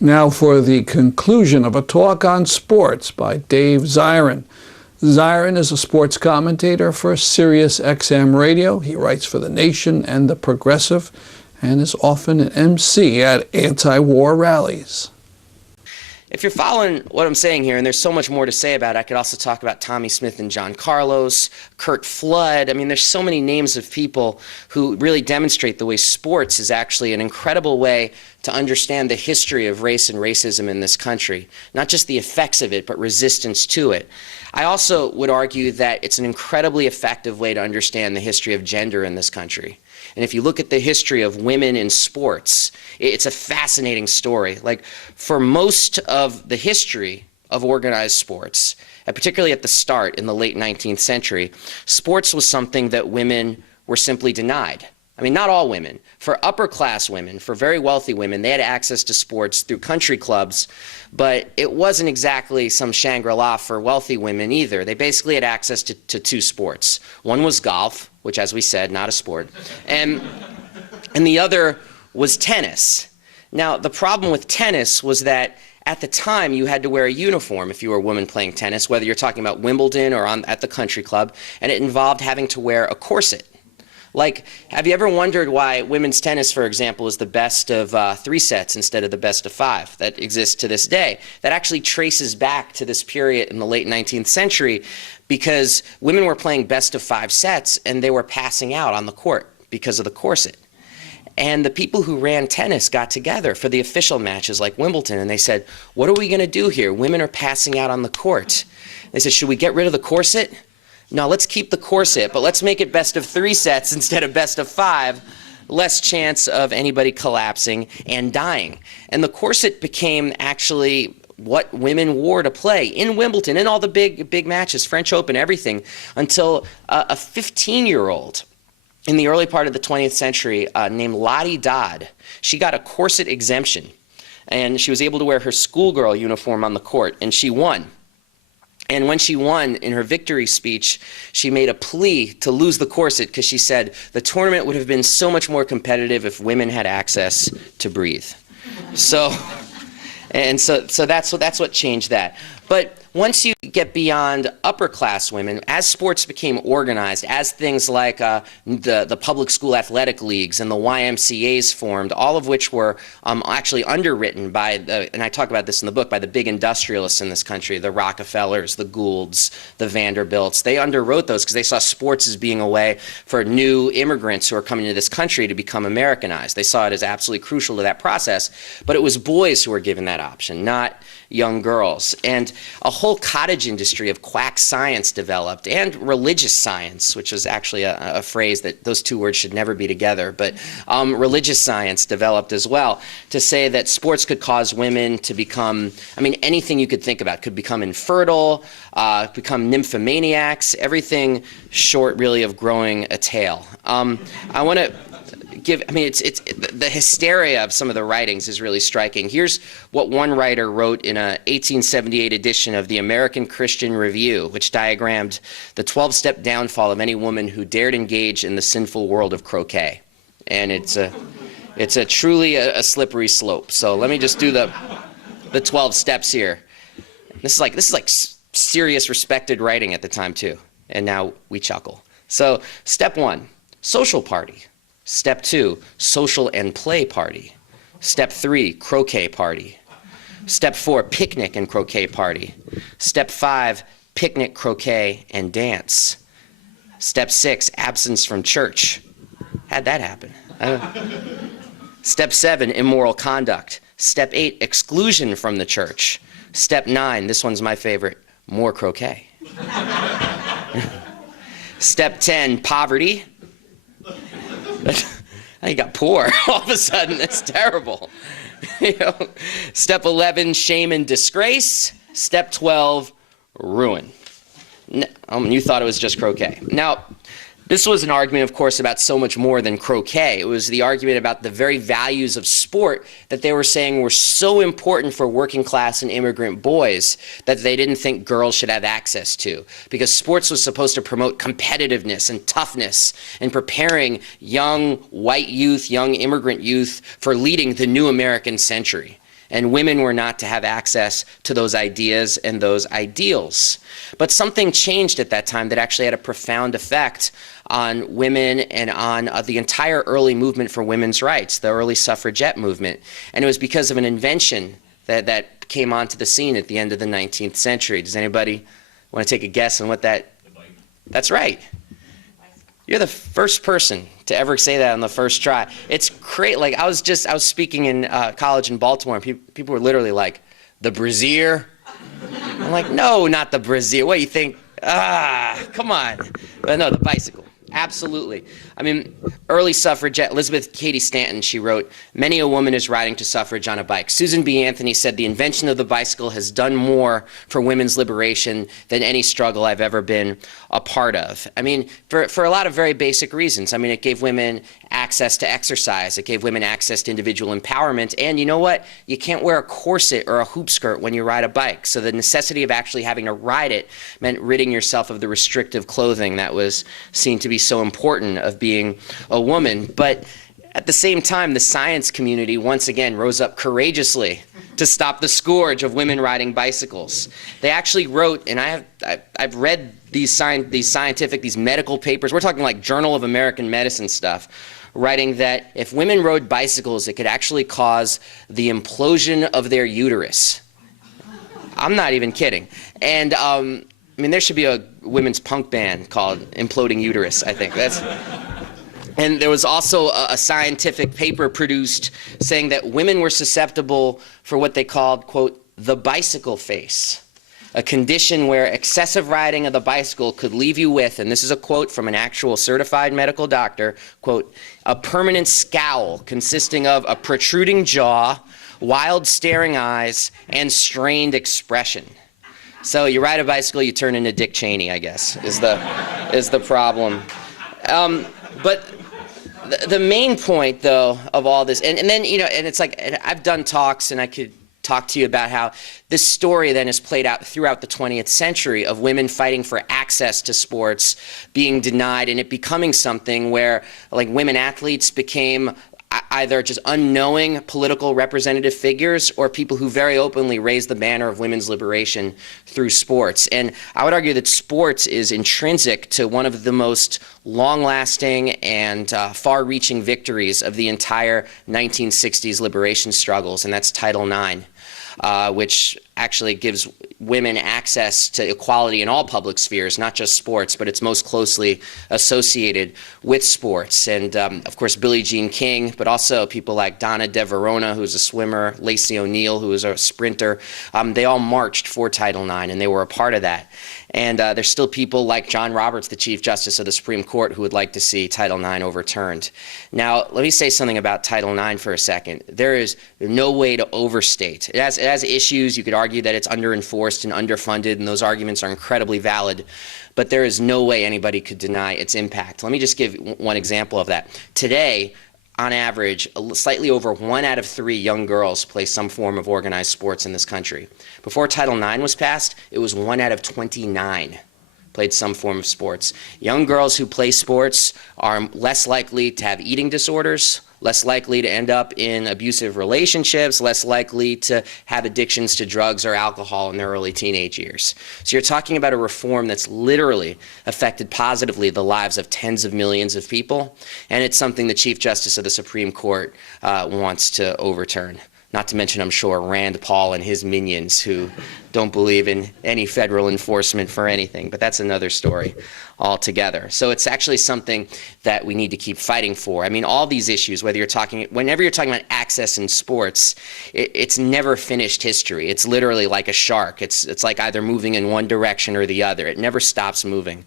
Now for the conclusion of a talk on sports by Dave Zirin. Zirin is a sports commentator for Sirius XM radio. He writes for The Nation and The Progressive and is often an MC at anti-war rallies. If you're following what I'm saying here, and there's so much more to say about it, I could also talk about Tommy Smith and John Carlos, Kurt Flood. I mean, there's so many names of people who really demonstrate the way sports is actually an incredible way to understand the history of race and racism in this country. Not just the effects of it, but resistance to it. I also would argue that it's an incredibly effective way to understand the history of gender in this country. And if you look at the history of women in sports, it's a fascinating story. Like, for most of the history of organized sports, and particularly at the start in the late 19th century, sports was something that women were simply denied. I mean, not all women. For upper class women, for very wealthy women, they had access to sports through country clubs, but it wasn't exactly some Shangri-La for wealthy women either. They basically had access to two sports. One was golf, which, as we said, not a sport, and the other was tennis. Now, the problem with tennis was that at the time you had to wear a uniform if you were a woman playing tennis, whether you're talking about Wimbledon or at the country club, and it involved having to wear a corset. Like, have you ever wondered why women's tennis, for example, is the best of 3 sets instead of the best of 5 that exists to this day? That actually traces back to this period in the late 19th century, because women were playing best of 5 sets and they were passing out on the court because of the corset. And the people who ran tennis got together for the official matches like Wimbledon, and they said, what are we going to do here? Women are passing out on the court. They said, should we get rid of the corset? No, let's keep the corset, but let's make it best of 3 sets instead of best of 5. Less chance of anybody collapsing and dying. And the corset became actually what women wore to play in Wimbledon, in all the big matches, French Open, everything, until a 15-year-old in the early part of the 20th century named Lottie Dodd. She got a corset exemption, and she was able to wear her schoolgirl uniform on the court, and she won. And when she won, in her victory speech, she made a plea to lose the corset because she said the tournament would have been so much more competitive if women had access to breathe. So that's what changed that. But once you get beyond upper class women, as sports became organized, as things like the public school athletic leagues and the YMCAs formed, all of which were actually underwritten by and I talk about this in the book, by the big industrialists in this country, the Rockefellers, the Goulds, the Vanderbilts. They underwrote those because they saw sports as being a way for new immigrants who are coming to this country to become Americanized. They saw it as absolutely crucial to that process, but it was boys who were given that option, not young girls. And a whole cottage industry of quack science developed, and religious science, which was actually a phrase that those two words should never be together, but religious science developed as well, to say that sports could cause women to become, I mean, anything you could think about, could become infertile, become nymphomaniacs, everything short really of growing a tail. I want to it's the hysteria of some of the writings is really striking. Here's what one writer wrote in a 1878 edition of the American Christian Review, which diagrammed the 12-step downfall of any woman who dared engage in the sinful world of croquet. And it's a truly a slippery slope. So let me just do the 12 steps here. This is like serious, respected writing at the time too. And now we chuckle. So step 1, social party. Step 2, social and play party. Step 3, croquet party. Step 4, picnic and croquet party. Step 5, picnic, croquet, and dance. Step 6, absence from church. How'd that happen? Step 7, immoral conduct. Step 8, exclusion from the church. Step 9, this one's my favorite, more croquet. Step 10, poverty. I got poor all of a sudden. That's terrible. Step 11, shame and disgrace. Step 12, ruin. You thought it was just croquet. Now, this was an argument, of course, about so much more than croquet. It was the argument about the very values of sport that they were saying were so important for working class and immigrant boys that they didn't think girls should have access to. Because sports was supposed to promote competitiveness and toughness and preparing young white youth, young immigrant youth for leading the new American century. and women were not to have access to those ideas and those ideals. But something changed at that time that actually had a profound effect on women and on the entire early movement for women's rights, the early suffragette movement. And it was because of an invention that came onto the scene at the end of the 19th century. Does anybody want to take a guess on what that? The bike. That's right. You're the first person to ever say that on the first try. It's great. Like I was speaking in college in Baltimore, and people were literally like, the brassiere? I'm like, no, not the brassiere. What do you think? Come on. But no, the bicycle. Absolutely. I mean, early suffragette, Elizabeth Cady Stanton, she wrote, "Many a woman is riding to suffrage on a bike." Susan B. Anthony said, "The invention of the bicycle has done more for women's liberation than any struggle I've ever been a part of." I mean, for a lot of very basic reasons. I mean, it gave women access to exercise. It gave women access to individual empowerment. And you know what? You can't wear a corset or a hoop skirt when you ride a bike. So the necessity of actually having to ride it meant ridding yourself of the restrictive clothing that was seen to be so important of being a woman. But at the same time, the science community once again rose up courageously to stop the scourge of women riding bicycles. They actually wrote, and I've read these medical papers. We're talking like Journal of American Medicine stuff, writing that if women rode bicycles, it could actually cause the implosion of their uterus. I'm not even kidding. And I mean, there should be a women's punk band called Imploding Uterus, I think. And there was also a scientific paper produced saying that women were susceptible for what they called, quote, the bicycle face, a condition where excessive riding of the bicycle could leave you with, and this is a quote from an actual certified medical doctor, quote, a permanent scowl consisting of a protruding jaw, wild staring eyes, and strained expression. So you ride a bicycle, you turn into Dick Cheney, I guess, is the problem. But the main point, though, of all this, and then, you know, and it's like, and I've done talks, and I could talk to you about how this story then is played out throughout the 20th century of women fighting for access to sports, being denied, and it becoming something where, like, women athletes became either just unknowing political representative figures or people who very openly raised the banner of women's liberation through sports. And I would argue that sports is intrinsic to one of the most long-lasting and far-reaching victories of the entire 1960s liberation struggles, and that's Title IX. Which actually gives women access to equality in all public spheres, not just sports, but it's most closely associated with sports. And of course, Billie Jean King, but also people like Donna De Verona, who's a swimmer, Lacey O'Neill, who was a sprinter. They all marched for Title IX, and they were a part of that. And there's still people like John Roberts, the Chief Justice of the Supreme Court, who would like to see Title IX overturned. Now, let me say something about Title IX for a second. There is no way to overstate. It has issues. You could argue that it's underenforced and underfunded, and those arguments are incredibly valid. But there is no way anybody could deny its impact. Let me just give one example of that. Today, on average, slightly over 1 out of 3 young girls play some form of organized sports in this country. Before Title IX was passed, it was 1 out of 29 played some form of sports. Young girls who play sports are less likely to have eating disorders, less likely to end up in abusive relationships, less likely to have addictions to drugs or alcohol in their early teenage years. So you're talking about a reform that's literally affected positively the lives of tens of millions of people, and it's something the Chief Justice of the Supreme Court wants to overturn. Not to mention, I'm sure, Rand Paul and his minions who don't believe in any federal enforcement for anything, but that's another story altogether. So it's actually something that we need to keep fighting for. I mean, all these issues, whenever you're talking about access in sports, it's never finished history. It's literally like a shark. It's like either moving in one direction or the other. It never stops moving.